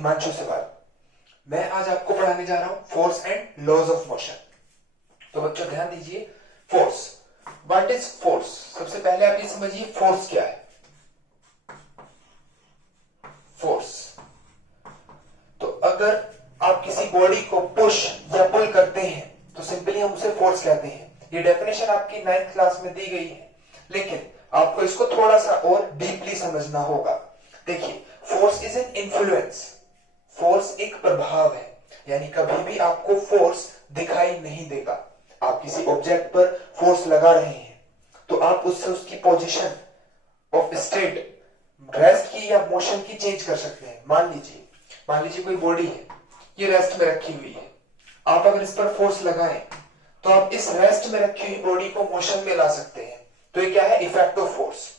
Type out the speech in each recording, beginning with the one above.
हिमांशु सिवाल। मैं आज आपको पढ़ाने जा रहा हूं force and laws of motion. तो बच्चों ध्यान दीजिए, फोर्स, व्हाट इज फोर्स। सबसे पहले आप ये समझिए फोर्स क्या है। फोर्स, तो अगर आप किसी बॉडी को पुश या पुल करते हैं तो सिंपली हम उसे फोर्स कहते हैं। ये डेफिनेशन आपकी 9th क्लास में दी गई है, लेकिन आपको इसको थोड़ा सा और डीपली समझना होगा। देखिए, force is an influence. Force एक प्रभाव है, यानी कभी भी आपको फोर्स दिखाई नहीं देगा। आप किसी ऑब्जेक्ट पर फोर्स लगा रहे हैं तो आप उससे उसकी पोजीशन ऑफ स्टेट, रेस्ट की या मोशन की चेंज कर सकते हैं। मान लीजिए कोई बॉडी है, ये रेस्ट में रखी हुई है। आप अगर इस पर फोर्स लगाएं तो आप इस रेस्ट में रखी हुई बॉडी को मोशन में ला सकते हैं। तो ये क्या है? Effect of force.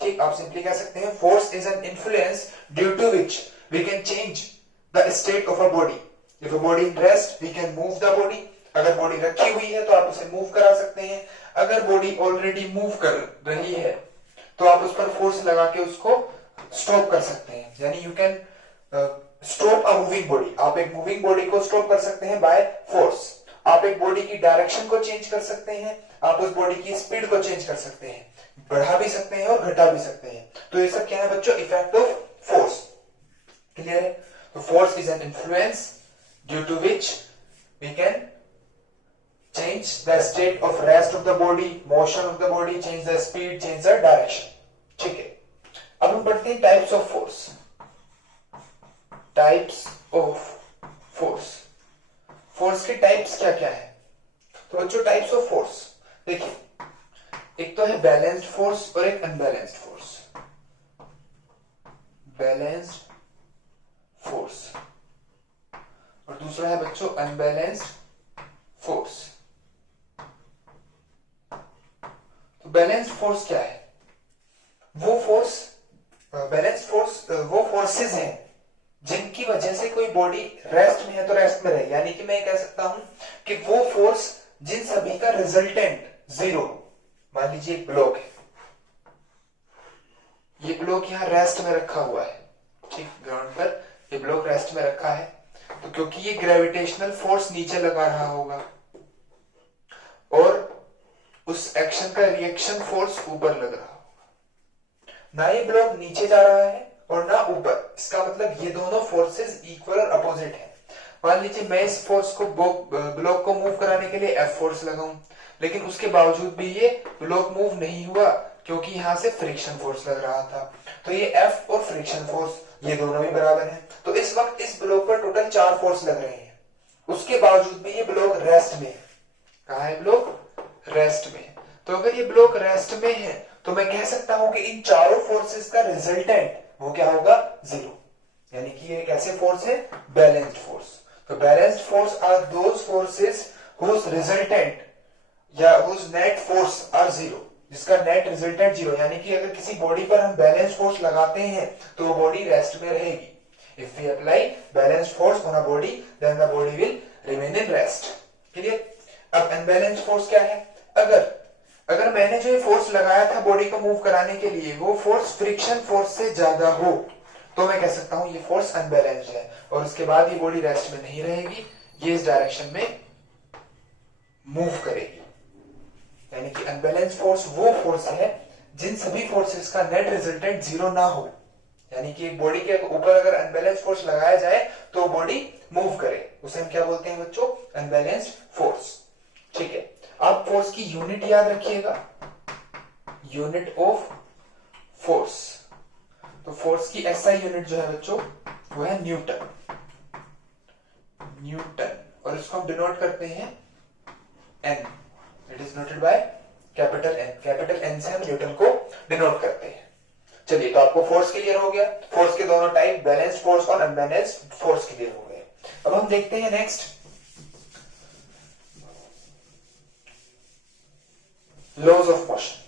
ठीक, आप सिंपली कह सकते हैं force is an influence due to which we can change the state of a body. If a body in rest we can move the body. अगर बॉडी रखी हुई है तो आप उसे मूव करा सकते हैं। अगर बॉडी ऑलरेडी मूव कर रही है तो आप उस पर फोर्स लगा के उसको स्टॉप कर सकते हैं। यानी you can stop a moving body. आप एक मूविंग बॉडी को स्टॉप कर सकते हैं बाय फोर्स। आप एक बॉडी की डायरेक्शन को चेंज कर सकते हैं। आप उस बॉडी की स्पीड को चेंज कर सकते हैं, बढ़ा भी सकते हैं और घटा भी सकते हैं। तो ये सब क्या है बच्चों? Effect of force. क्लियर है? तो force is an influence due to which we can change the state of rest of the body, motion of the body, change the speed, change the direction. ठीक है, अब हम पढ़ते हैं types of force. Types of force, force के types क्या क्या है? तो बच्चों टाइप्स ऑफ फोर्स देखिए, एक तो है बैलेंस्ड फोर्स और एक अनबैलेंस्ड फोर्स। बैलेंस्ड फोर्स और दूसरा है बच्चों अनबैलेंस्ड फोर्स। तो बैलेंस्ड फोर्स क्या है? वो फोर्स, बैलेंस्ड फोर्स वो फोर्सेस हैं जिनकी वजह से कोई बॉडी रेस्ट में है तो रेस्ट में रहे। यानी कि मैं कह सकता हूं कि वो फोर्स जिन सभी का रिजल्टेंट जीरो। मान लीजिए एक ब्लॉक है, ये ब्लॉक यहां रेस्ट में रखा हुआ है। ठीक, ग्राउंड पर ये ब्लॉक रेस्ट में रखा है, तो क्योंकि ये ग्रेविटेशनल फोर्स नीचे लगा रहा होगा और उस एक्शन का रिएक्शन फोर्स ऊपर लग रहा होगा। ना ये ब्लॉक नीचे जा रहा है और ना ऊपर। इसका मतलब ये दोनों फोर्सेस इक्वल और अपोजिट हैं। मान लीजिए मैं इस फोर्स को ब्लॉक को मूव कराने के लिए F फोर्स लगाऊं, लेकिन उसके बावजूद भी ये ब्लॉक मूव नहीं हुआ क्योंकि यहां से फ्रिक्शन फोर्स लग रहा था। तो ये F और फ्रिक्शन फोर्स ये दोनों भी बराबर हैं। तो इस वक्त इस ब्लॉक पर टोटल 4 फोर्स लग रहे हैं, उसके बावजूद भी ये ब्लॉक रेस्ट में है। कहा है ब्लॉक? रेस्ट में। तो अगर ये ब्लॉक रेस्ट में है तो मैं कह सकता हूं कि इन चारों फोर्सेस का रिजल्टेंट वो क्या होगा? जीरो। यानी कि ये कैसे फोर्स है? Balanced force. तो balanced force are those forces whose resultant या whose net force are zero, जिसका नेट रिजल्टेंट जीरो। यानी कि अगर किसी बॉडी पर हम बैलेंस्ड फोर्स लगाते हैं तो वो बॉडी रेस्ट में रहेगी। If we apply balanced force on a body then the body will remain in rest. Clear? अब अनबैलेंस्ड फोर्स क्या है? अगर मैंने जो फोर्स लगाया था बॉडी को मूव कराने के लिए वो फोर्स फ्रिक्शन फोर्स से ज्यादा हो तो मैं कह सकता हूं ये फोर्स अनबैलेंस्ड है और उसके बाद ये बॉडी रेस्ट में नहीं रहेगी, ये इस डायरेक्शन में मूव करेगी। यानी कि अनबैलेंस्ड फोर्स वो फोर्स है जिन सभी फोर्सेस का नेट रिजल्टेंट जीरो ना हो। यानी कि एक बॉडी के ऊपर अगर अनबैलेंस्ड फोर्स लगाया जाए तो बॉडी मूव करे, उसे हम क्या बोलते हैं बच्चों? Unbalanced force. ठीक है, आप फोर्स की यूनिट याद रखिएगा, यूनिट ऑफ फोर्स। तो फोर्स की एसआई यूनिट जो है बच्चों वो है न्यूटन। न्यूटन, और इसको हम डिनोट करते हैं N. It is noted by capital N. Capital N से हम न्यूटन को डिनोट करते हैं। चलिए, तो आपको फोर्स क्लियर हो गया। फोर्स के दोनों टाइप, बैलेंस्ड फोर्स और अनबैलेंस्ड फोर्स क्लियर हो गए। अब हम देखते हैं नेक्स्ट लॉज ऑफ मोशन।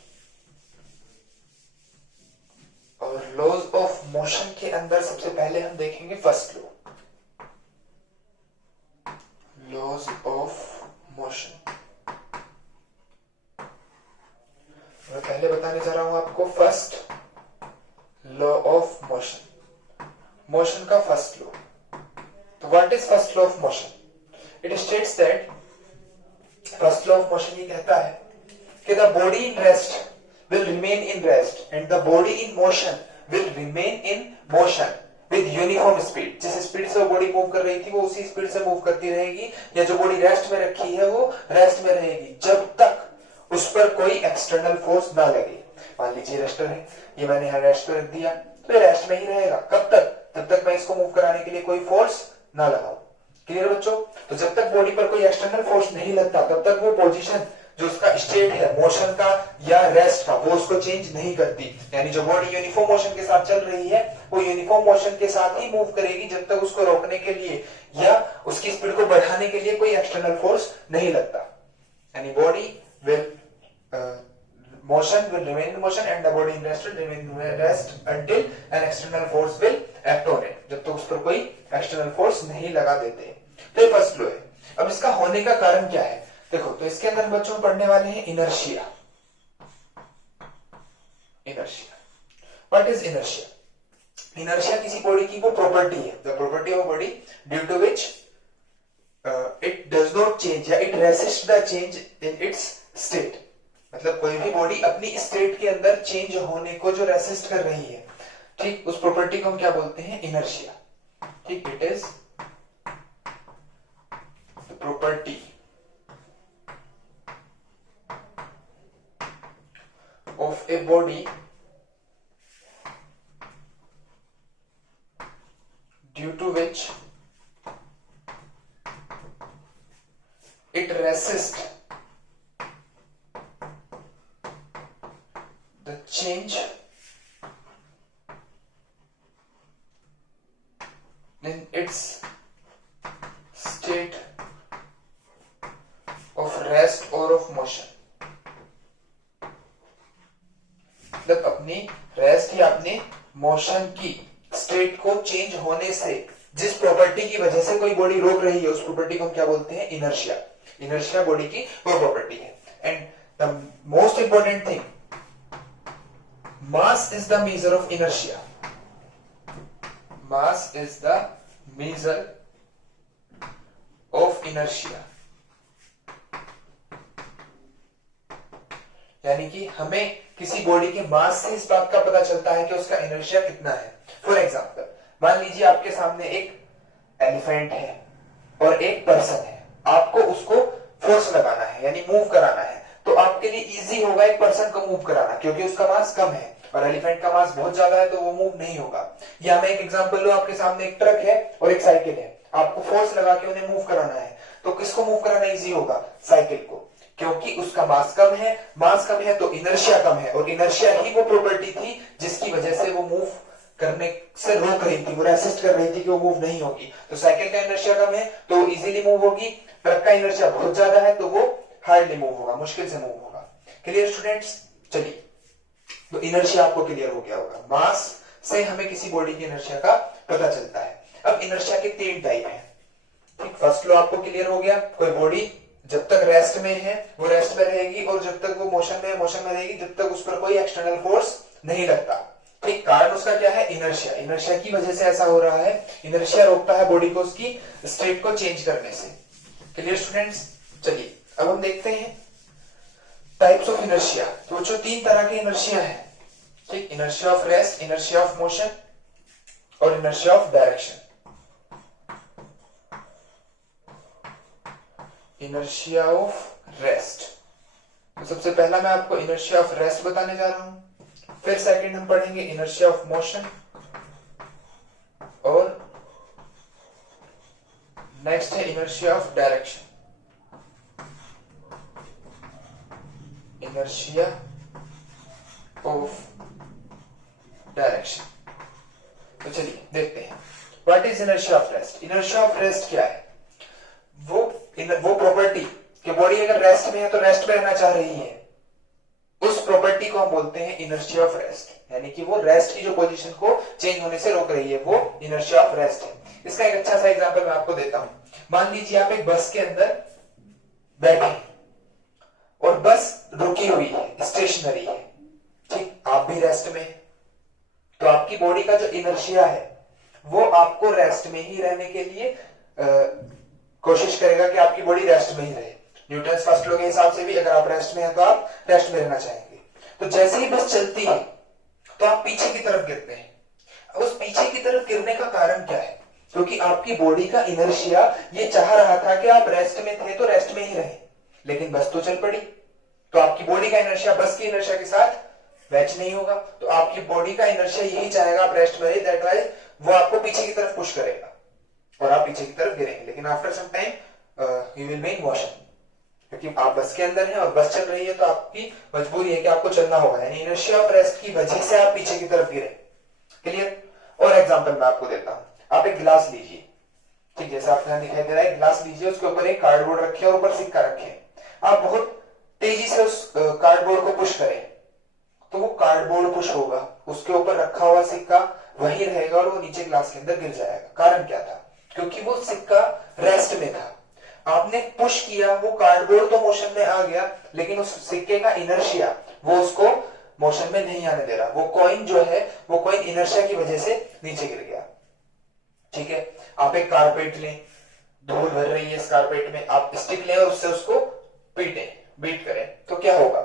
और लॉज ऑफ मोशन के अंदर सबसे पहले हम देखेंगे first law, laws of motion. मैं पहले बताने जा रहा हूं आपको first law of motion. Motion का फर्स्ट लॉ तो what is first law of motion? It states that first law of motion ये कहता है कि the body in rest will remain in rest and the body in motion will remain in motion with uniform speed. जिस speed से वो body move कर रही थी वो उसी स्पीड से मूव करती रहेगी, या जो बॉडी रेस्ट में रखी है वो रेस्ट में रहेगी जब तक उस पर कोई एक्सटर्नल फोर्स ना लगे। मान लीजिए रेस्टर है, ये मैंने यहाँ रेस्ट पे रख दिया तो ये रेस्ट में ही रहेगा। कब तक? जब तक मैं इसको मूव कराने के लिए कोई फोर्स ना लगाऊं। क्लियर बच्चों? तो जब तक बॉडी पर कोई एक्सटर्नल फोर्स नहीं लगता तब तक वो पोजीशन जो उसका स्टेट है मोशन का या रेस्ट का वो उसको चेंज नहीं करती। यानी जो बॉडी यूनिफॉर्म मोशन के साथ चल रही है वो यूनिफॉर्म मोशन के साथ ही मूव करेगी जब तक उसको रोकने के लिए या उसकी स्पीड को बढ़ाने के लिए कोई एक्सटर्नल फोर्स नहीं लगता। यानी body will motion will remain in motion and the body in rest will remain in rest until an external force will act on it, जब तक उस पर कोई एक्सटर्नल फोर्स नहीं लगा देते। तो ये फर्स्ट लॉ है। अब इसका होने का कारण क्या है? देखो, तो इसके अंदर बच्चों पढ़ने वाले हैं inertia. Inertia, what is inertia? Inertia किसी बॉडी की वो प्रॉपर्टी है, the property of body due to which it does not change या it resist the change in its state. मतलब कोई भी बॉडी अपनी स्टेट के अंदर चेंज होने को जो रेसिस्ट कर रही है, ठीक, उस प्रॉपर्टी को हम क्या बोलते हैं? इनर्शिया। ठीक, it is the property of a body due to which it resists the change in its state of rest or of motion। मतलब अपनी रेस्ट या अपने मोशन की स्टेट को चेंज होने से जिस प्रॉपर्टी की वजह से कोई बॉडी रोक रही है उस प्रॉपर्टी को हम क्या बोलते हैं? इनर्शिया। इनर्शिया बॉडी की वो प्रॉपर्टी है। And the most important thing, mass is the measure of inertia. Mass is the measure of inertia. यानी कि हमें किसी बॉडी के मास से इस बात का पता चलता है कि उसका इनर्शिया कितना है। फॉर एग्जांपल, मान लीजिए आपके सामने एक एलिफेंट है और एक पर्सन है, आपको उसको फोर्स लगाना है यानी मूव कराना है, तो आपके लिए इजी होगा एक पर्सन को मूव कराना क्योंकि उसका मास कम है, और एलिफेंट का मास बहुत ज्यादा है तो वो मूव नहीं होगा। या मैं एक एग्जांपल लूं, आपके सामने एक ट्रक है और एक साइकिल है, आपको फोर्स लगा के उन्हें मूव कराना है, तो किसको मूव कराना इजी होगा? साइकिल को, क्योंकि उसका मास कम है। मास कम है तो इनर्शिया कम है, और इनर्शिया ही वो प्रॉपर्टी थी जिसकी वजह से वो मूव करने से रोक रही थी, वो रेसिस्ट कर रही थी कि वो मूव नहीं होगी। तो साइकिल का इनर्शिया कम है तो वो इजीली मूव होगी, ट्रक का इनर्शिया बहुत ज्यादा है तो वो हार्डली मूव होगा, मुश्किल से मूव होगा। Clear students? चलिए, तो इनर्शिया आपको क्लियर हो गया होगा। मास से हमें किसी बॉडी की इनर्शिया का पता चलता है। अब इनर्शिया के 3 टाइप है। ठीक, फर्स्ट लॉ आपको क्लियर हो गया, कोई बॉडी जब तक रेस्ट में है वो रेस्ट में रहेगी, और जब तक वो मोशन में है मोशन में रहेगी, जब तक उस पर कोई एक्सटर्नल फोर्स नहीं लगता। ठीक, कारण उसका क्या है? इनर्शिया। इनर्शिया की वजह से ऐसा हो रहा है, इनर्शिया रोकता है बॉडी को उसकी स्टेट को चेंज करने से। Clear students? चलिए अब हम देखते हैं टाइप्स ऑफ इनर्शिया। तो जो 3 तरह के इनर्शिया है, ठीक, inertia of rest, inertia of motion और inertia of direction. Inertia of rest, तो सबसे पहला मैं आपको इनर्शिया ऑफ रेस्ट बताने जा रहा हूं, फिर सेकंड हम पढ़ेंगे इनर्शिया ऑफ मोशन, और नेक्स्ट है inertia of direction. Inertia of direction. तो चलिए देखते हैं what is inertia of rest. Inertia of rest क्या है? वो प्रॉपर्टी कि बॉडी अगर रेस्ट में है तो रेस्ट में रहना चाह रही है, उस प्रॉपर्टी को हम बोलते हैं इनर्शिया ऑफ रेस्ट। यानी कि वो रेस्ट की जो पोजीशन को चेंज होने से रोक रही है, वो इनर्शिया ऑफ रेस्ट है। इसका एक अच्छा सा एग्जांपल मैं आपको देता हूं। मान लीजिए आप एक बस के अंदर बैठे हैं और बस रुकी हुई है, स्टेशनरी है, ठीक, आप भी रेस्ट में, तो आपकी बॉडी का जो इनर्शिया है वो आपको रेस्ट में ही रहने के लिए कोशिश करेगा कि आपकी बॉडी रेस्ट में ही रहे। न्यूटन फर्स्ट लॉ के हिसाब से भी अगर आप रेस्ट में हैं तो आप रेस्ट में रहना चाहेंगे। तो जैसे ही बस चलती है तो आप पीछे की तरफ गिरते हैं। अब उस पीछे की तरफ गिरने का कारण क्या है? क्योंकि आपकी बॉडी का इनर्शिया ये चाह रहा था कि आप रेस्ट में थे तो रेस्ट में ही रहे, लेकिन बस तो चल पड़ी। तो आपकी बॉडी का इनर्शिया बस की इनर्शिया के साथ मैच नहीं होगा, तो आपकी बॉडी का इनर्शिया यही चाहेगा आप रेस्ट में रहे, दैट वाइज वो आपको पीछे की तरफ पुश करेगा और आप पीछे की तरफ गिरेंगे। लेकिन after some time you will be in motion, क्योंकि आप बस के अंदर हैं और बस चल रही है तो आपकी मजबूरी है कि आपको चलना होगा, यानी इनर्शिया ऑफ रेस्ट की वजह से आप पीछे की तरफ गिरे। क्लियर? और एग्जांपल मैं आपको देता हूं। आप एक गिलास लीजिए, ठीक, जैसे आपको यहां दिखाई दे रहा है, गिलास लीजिए, उसके ऊपर एक कार्डबोर्ड रखे और ऊपर सिक्का रखे। आप बहुत तेजी से उस कार्डबोर्ड को पुश करें तो वो कार्डबोर्ड पुश होगा, उसके ऊपर रखा हुआ सिक्का वही रहेगा और वो नीचे गिलास के अंदर गिर जाएगा। कारण क्या था? क्योंकि वो सिक्का रेस्ट में था। आपने पुश किया, वो कार्डबोर्ड तो मोशन में आ गया, लेकिन उस सिक्के का इनर्शिया वो उसको मोशन में नहीं आने दे रहा। वो कॉइन जो है, वो कॉइन इनर्शिया की वजह से नीचे गिर गया। ठीक है? आप एक कारपेट लें, धूल भर रही है इस कारपेट में, आप स्टिक लें और उससे उसको बीट करें तो क्या होगा?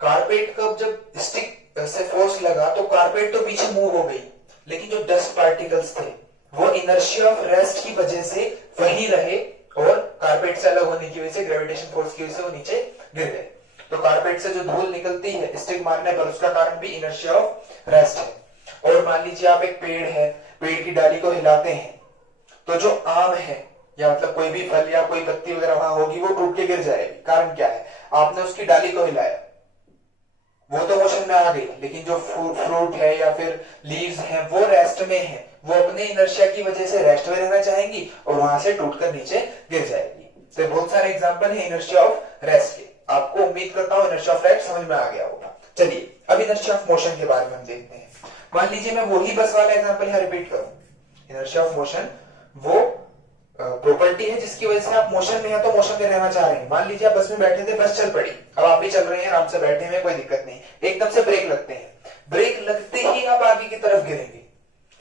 कारपेट का जब स्टिक से फोर्स लगा तो कारपेट तो पीछे मूव हो गई, लेकिन जो डस्ट पार्टिकल्स थे वो इनर्शिया ऑफ रेस्ट की वजह से वही रहे और कारपेट से अलग होने की वजह से, ग्रेविटेशन फोर्स की वजह से वो नीचे गिर गए। तो कारपेट से जो धूल निकलती है स्टिक मारने पर, उसका कारण भी इनर्शिया ऑफ रेस्ट है। और मान लीजिए आप एक पेड़ है, पेड़ की डाली को हिलाते हैं तो जो आम है या मतलब कोई भी फल या कोई पत्ती वगैरह वहां होगी वो टूट के गिर जाएगी। कारण क्या है? आपने उसकी डाली को हिलाया, वो तो मोशन में आ गई, लेकिन जो फ्रूट है या फिर लीव्स हैं वो रेस्ट में है, वो अपने इनर्शिया की वजह से रेस्ट में रहना चाहेंगी और वहां से टूटकर नीचे गिर जाएगी। तो बहुत सारे एग्जांपल है इनर्शिया ऑफ रेस्ट के। आपको उम्मीद करता हूं इनर्शिया ऑफ रेस्ट समझ में आ गया होगा। चलिए अब इनर्शिया ऑफ मोशन के बारे में हम देखते हैं। मान लीजिए मैं वही बस वाला एग्जांपल यहाँ रिपीट करूं। इनर्शिया ऑफ मोशन वो प्रॉपर्टी है जिसकी वजह से आप मोशन में है तो मोशन में रहना चाह रहे हैं। मान लीजिए आप बस में बैठे थे, बस चल पड़ी, अब आप भी चल रहे हैं, आराम से बैठे हैं, कोई दिक्कत नहीं, एकदम से ब्रेक लगते हैं, ब्रेक लगते ही आप आगे की तरफ गिरेंगे।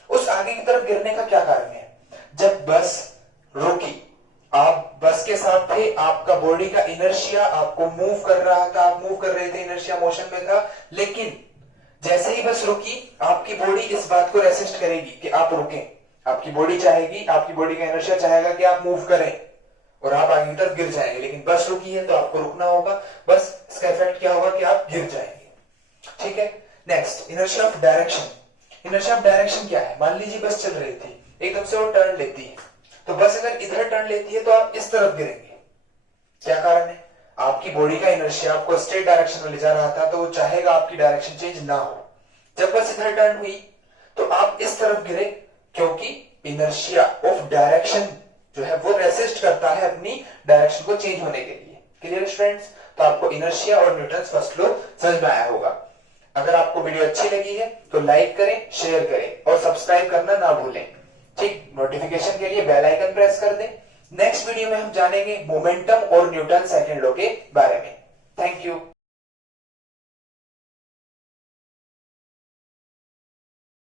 उस आगे की तरफ गिरने का क्या कारण है? जब बस रुकी, आप बस के साथ थे, आपका बॉडी का इनर्शिया आपको मूव कर रहा था, आप मूव कर रहे थे, इनर्शिया मोशन में था, लेकिन जैसे ही बस रुकी आपकी बॉडी इस बात को रेसिस्ट करेगी कि आप रुकें। आपकी बॉडी चाहेगी, आपकी बॉडी का इनर्शिया चाहेगा कि आप मूव करें और आप आगे की तरफ गिर जाएंगे, लेकिन बस रुकी है तो आपको रुकना होगा। बस इसका इफेक्ट क्या होगा कि आप गिर जाएंगे। ठीक है? Next, inertia of direction. Inertia of direction क्या है? मान लीजिए बस चल रही थी, एकदम से वो टर्न लेती है, तो बस अगर इधर टर्न लेती है तो आप इस तरफ गिरेंगे। क्या कारण है? आपकी बॉडी का इनर्शिया आपको स्ट्रेट डायरेक्शन में ले जा रहा था, तो वो चाहेगा आपकी डायरेक्शन चेंज ना हो। जब बस इधर टर्न हुई तो आप इस तरफ गिरे, क्योंकि इनर्शिया ऑफ डायरेक्शन जो है वो रेसिस्ट करता है अपनी डायरेक्शन को चेंज होने के लिए। Clear students? तो आपको इनर्शिया और न्यूटन्स फर्स्ट लॉ समझ में आया होगा। अगर आपको वीडियो अच्छी लगी है तो लाइक करें, शेयर करें और सब्सक्राइब करना ना भूलें। ठीक, नोटिफिकेशन के लिए बेल आइकन प्रेस कर दें। नेक्स्ट वीडियो में हम जानेंगे मोमेंटम और न्यूटन सेकंड लॉ के बारे में। Thank you.